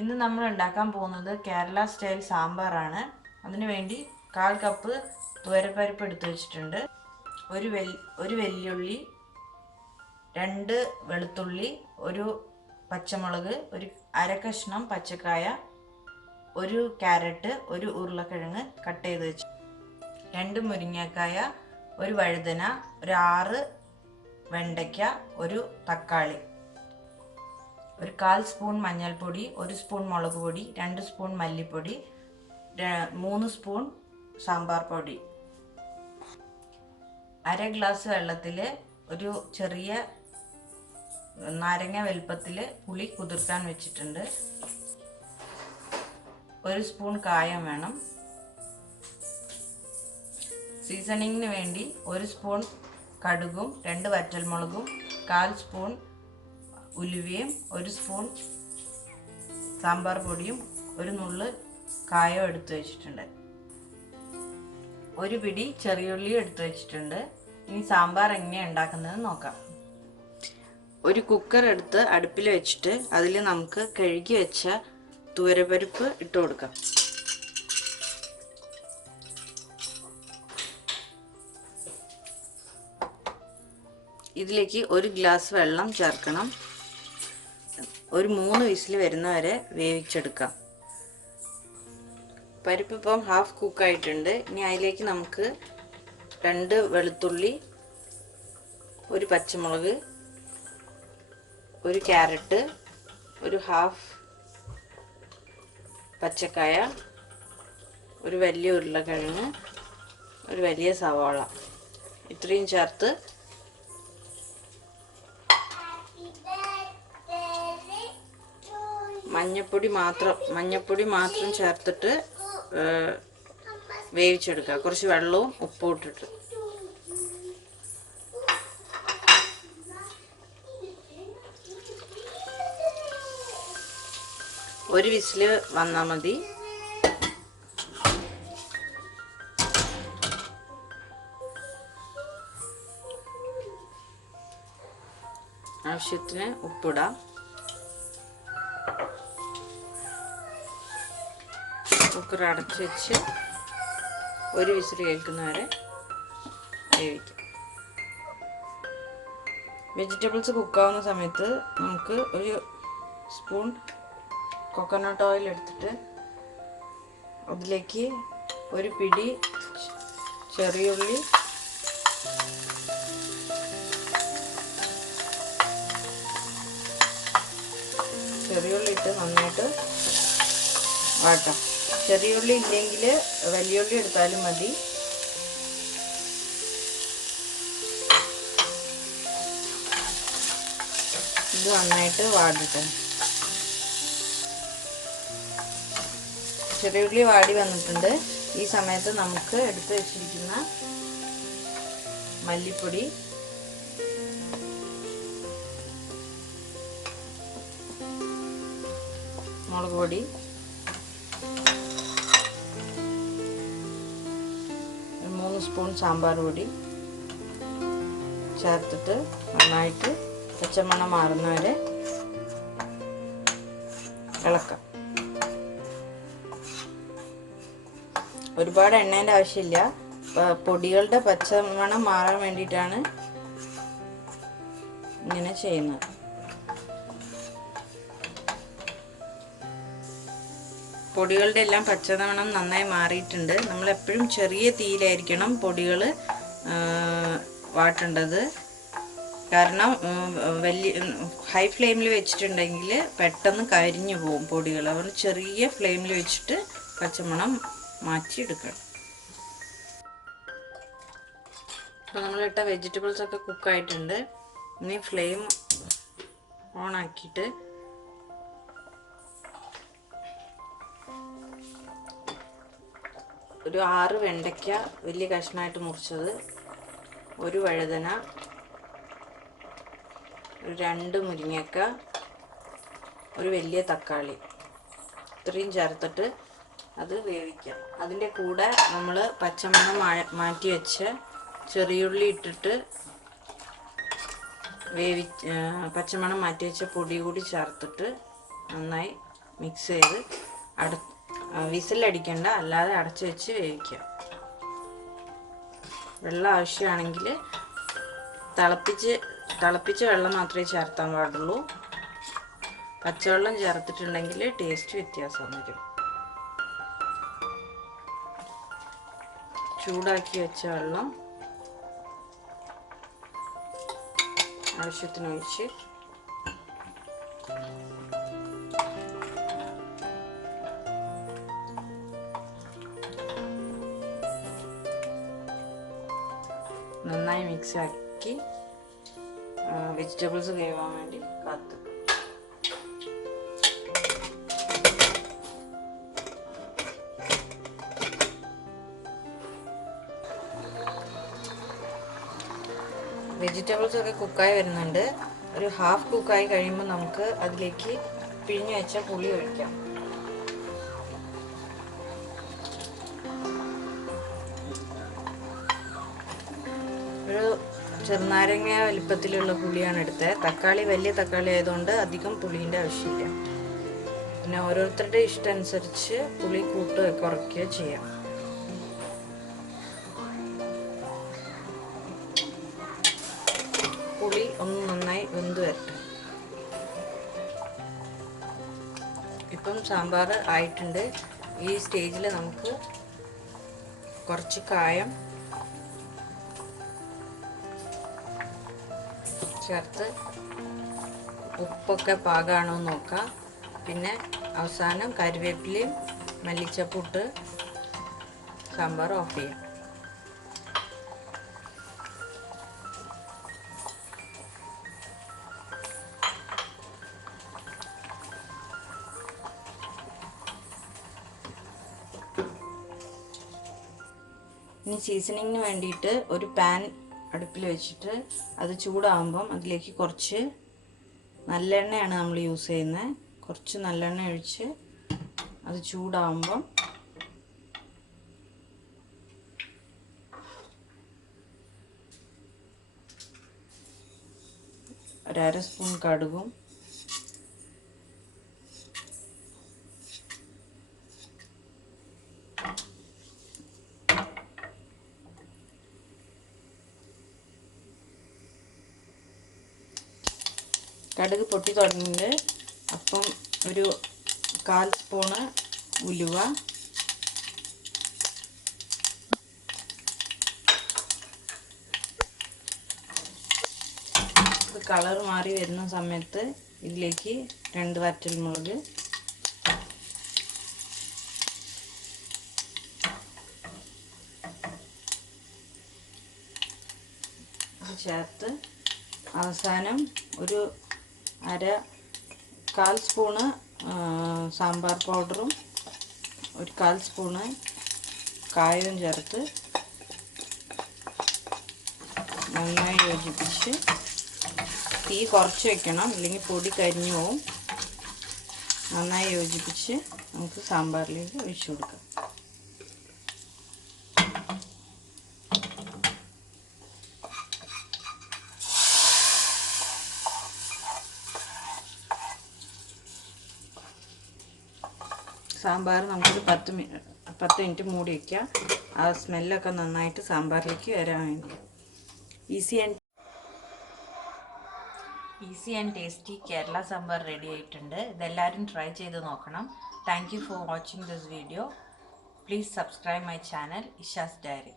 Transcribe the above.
ഇന്ന് നമ്മൾ ഉണ്ടാക്കാൻ പോകുന്നത് കേരള സ്റ്റൈൽ സാമ്പാറാണ്. അതിനുവേണ്ടി 1/4 കപ്പ് തുവരപ്പരിപ്പ് എടുത്തു വെച്ചിട്ടുണ്ട്. ഒരു വെല്ലുള്ളി, 2 വെളുത്തുള്ളി, ഒരു പച്ചമുളക്, ഒരു അര കഷ്ണം പച്ചക്കായ, ഒരു ക്യാരറ്റ്, ഒരു ഉരുളക്കിഴങ്ങ് കട്ട് ചെയ്ത് വെച്ചു, 2 മുരിങ്ങക്കായ, ഒരു വഴുതന, ഒരു 6 വെണ്ടയ്ക്ക, ഒരു തക്കാളി, ഒരു 1/4 സ്പൂൺ മഞ്ഞൾപ്പൊടി, 1 സ്പൂൺ മുളക് പൊടി, 2 സ്പൂൺ മല്ലിപ്പൊടി, 3 സ്പൂൺ സാമ്പാർ പൊടി. അര ഗ്ലാസ് വെള്ളത്തിൽ ഒരു ചെറിയ നാരങ്ങ വലുപ്പത്തിൽ പുളി കുതിർക്കാൻ വെച്ചിട്ടുണ്ട്. 1 സ്പൂൺ കായം വേണം. സീസണിങ്ങിന് വേണ്ടി 1 സ്പൂൺ കടുകും 2 വറ്റൽമുളകും 1/4 സ്പൂൺ ഉലുവയും 1 സ്പൂൺ സാമ്പാർ പൊടിയും ഒരു നുള്ള് കായം എടുത്തു വെച്ചിട്ടുണ്ട്. ഒരു പിടി ചെറിയുള്ളിയും എടുത്തു വെച്ചിട്ടുണ്ട്. ഇനി സാമ്പാർ എങ്ങനെയാണ് ഉണ്ടാക്കുന്നത് നോക്കാം. ഒരു കുക്കർ എടുത്ത് അടുപ്പിൽ വെച്ചിട്ട് അതിൽ നമുക്ക് കഴുകി വെച്ച തുവരപ്പരിപ്പ് ഇട്ട് കൊടുക്കാം. ഇതിലേക്ക് 1 ഗ്ലാസ് വെള്ളം ചേർക്കണം. ഒരു 3 വിസിൽ വരുന്നവരെ വേവിച്ചെടുക്കാം. പരിപ്പ് ഇപ്പം ഹാഫ് കുക്കായിട്ടുണ്ട്. ഇനി അതിലേക്ക് നമുക്ക് 2 വെളുത്തുള്ളി, ഒരു പച്ചമുളക്, ഒരു ക്യാരറ്റ്, ഒരു ഹാഫ് പച്ചക്കായ, ഒരു വലിയ ഉരുളക്കിഴങ്ങ്, ഒരു വലിയ സവാള ഇത്രയും ചേർത്ത് മഞ്ഞപ്പൊടി മാത്രം ചേർത്തിട്ട് വേവിച്ചെടുക്കുക. കുറച്ച് വെള്ളവും ഉപ്പും ഇട്ടിട്ട്. ഒരു വിസില് വന്നാൽ മതി. ആവശ്യത്തിന് ഉപ്പിടാം. കുക്കർ അടച്ച് വെച്ച് ഒരു വിസിൽ കേൾക്കുന്നവരെ വേവിക്കാം. വെജിറ്റബിൾസ് കുക്കാവുന്ന സമയത്ത് നമുക്ക് ഒരു സ്പൂൺ കോക്കനട്ട് ഓയിൽ എടുത്തിട്ട് അതിലേക്ക് ഒരു പിടി ചെറിയുള്ളി, ഇട്ട് നന്നായിട്ട് വാട്ടാം. ചെറിയുള്ളി ഇല്ലെങ്കിൽ വലിയുള്ളി എടുത്താലും മതി. ഇത് നന്നായിട്ട് വാടട്ടെ. ചെറിയുള്ളി വാടി വന്നിട്ടുണ്ട്. ഈ സമയത്ത് നമുക്ക് എടുത്ത് വെച്ചിരിക്കുന്ന മല്ലിപ്പൊടി, മുളക് പൊടി, സ്പൂൺ സാമ്പാർ പൊടി ചേർത്തിട്ട് നന്നായിട്ട് പച്ചമണം മാറുന്നവരെ ഇളക്കാം. ഒരുപാട് എണ്ണേൻ്റെ ആവശ്യമില്ല. പൊടികളുടെ പച്ചമണം മാറാൻ വേണ്ടിയിട്ടാണ് ഇങ്ങനെ ചെയ്യുന്നത്. പൊടികളുടെ എല്ലാം പച്ചമണം നന്നായി മാറിയിട്ടുണ്ട്. നമ്മളെപ്പോഴും ചെറിയ തീയിലായിരിക്കണം പൊടികൾ വാട്ടേണ്ടത്. കാരണം ഹൈ ഫ്ലെയിമിൽ വെച്ചിട്ടുണ്ടെങ്കിൽ പെട്ടെന്ന് കരിഞ്ഞു പോകും പൊടികൾ. അതുകൊണ്ട് ചെറിയ ഫ്ലെയിമിൽ വെച്ചിട്ട് പച്ചമണം മാറ്റിയെടുക്കണം. അപ്പോൾ നമ്മളിട്ട വെജിറ്റബിൾസൊക്കെ കുക്കായിട്ടുണ്ട്. ഇനി ഫ്ലെയിം ഓൺ ആക്കിയിട്ട് ഒരു 6 വെണ്ടയ്ക്ക വലിയ കഷ്ണമായിട്ട് മുറിച്ചത്, ഒരു വഴുതന, ഒരു 2 മുരിങ്ങക്ക, ഒരു വലിയ തക്കാളി ഇത്രയും ചേർത്തിട്ട് അത് വേവിക്കാം. അതിൻ്റെ കൂടെ നമ്മൾ പച്ചമണം മാറ്റി വെച്ച ചെറിയുള്ളി ഇട്ടിട്ട് പച്ചമണം മാറ്റി വെച്ച പൊടി കൂടി ചേർത്തിട്ട് നന്നായി മിക്സ് ചെയ്ത് വിസിലടിക്കണ്ട, അല്ലാതെ അടച്ചു വെച്ച് വേവിക്കുക. വെള്ളം ആവശ്യമാണെങ്കിൽ തിളപ്പിച്ച വെള്ളം മാത്രമേ ചേർത്താൻ പാടുള്ളൂ. പച്ചവെള്ളം ചേർത്തിട്ടുണ്ടെങ്കിൽ ടേസ്റ്റ് വ്യത്യാസം വരും. ചൂടാക്കി വെച്ച വെള്ളം ആവശ്യത്തിന് ഒഴിച്ച് നന്നായി മിക്സ് ആക്കി വെജിറ്റബിൾസ് വേവാൻ വേണ്ടി കാത്തു. വെജിറ്റബിൾസ് ഒക്കെ കുക്കായി വരുന്നുണ്ട്. ഒരു ഹാഫ് കുക്കായി കഴിയുമ്പോൾ നമുക്ക് അതിലേക്ക് പിഴിഞ്ഞ് വെച്ച പുളി ഒഴിക്കാം. ഒരു ചെറുനാരങ്ങ വലിപ്പത്തിലുള്ള പുളിയാണ് എടുത്തത്. തക്കാളി വലിയ തക്കാളി ആയതുകൊണ്ട് അധികം പുളീൻ്റെ ആവശ്യമില്ല. പിന്നെ ഓരോരുത്തരുടെ ഇഷ്ടം അനുസരിച്ച് പുളി കൂട്ടുകയോ കുറയ്ക്കുകയോ ചെയ്യാം. പുളി ഒന്ന് നന്നായി വെന്ത് വരട്ടെ. ഇപ്പം സാമ്പാർ ആയിട്ടുണ്ട്. ഈ സ്റ്റേജിൽ നമുക്ക് കുറച്ച് കായം ചേർത്ത് ഉപ്പൊക്കെ പാകമാണോ എന്ന് നോക്കാം. പിന്നെ അവസാനം കറിവേപ്പിലയും മല്ലിച്ചപ്പും ഇട്ട് സാമ്പാർ ഓഫ് ചെയ്യാം. ഇനി സീസണിങ്ങിന് വേണ്ടിയിട്ട് ഒരു പാൻ അടുപ്പിൽ വെച്ചിട്ട് അത് ചൂടാകുമ്പം അതിലേക്ക് കുറച്ച് നല്ലെണ്ണയാണ് നമ്മൾ യൂസ് ചെയ്യുന്നത്. കുറച്ച് നല്ലെണ്ണ ഒഴിച്ച് അത് ചൂടാകുമ്പം ഒരര സ്പൂൺ കടുകും കടുക് പൊട്ടി തുടങ്ങിയിട്ട് അപ്പം ഒരു 1/4 സ്പൂണ് ഉലുവ, കളർ മാറി വരുന്ന സമയത്ത് ഇതിലേക്ക് 2 വറ്റൽമുളക്, ചേർത്ത് അവസാനം ഒരു 1/4 സ്പൂണ് സാമ്പാർ പൗഡറും 1/4 സ്പൂണ് കായവും ചേർത്ത് നന്നായി യോജിപ്പിച്ച് തീ കുറച്ച് വെക്കണം, അല്ലെങ്കിൽ പൊടി കരിഞ്ഞു പോവും. നന്നായി യോജിപ്പിച്ച് നമുക്ക് സാമ്പാറിലേക്ക് ഒഴിച്ചു കൊടുക്കാം. സാമ്പാർ നമുക്കൊരു 10 മിനിറ്റ് മൂടി വയ്ക്കാം. ആ സ്മെല്ലൊക്കെ നന്നായിട്ട് സാമ്പാറിലേക്ക് വരാൻ വേണ്ടി. Easy and tasty Kerala sambar ready ആയിട്ടുണ്ട്. ഇതെല്ലാവരും ട്രൈ ചെയ്ത് നോക്കണം. Thank you for watching this video. Please subscribe my channel Isha's diary.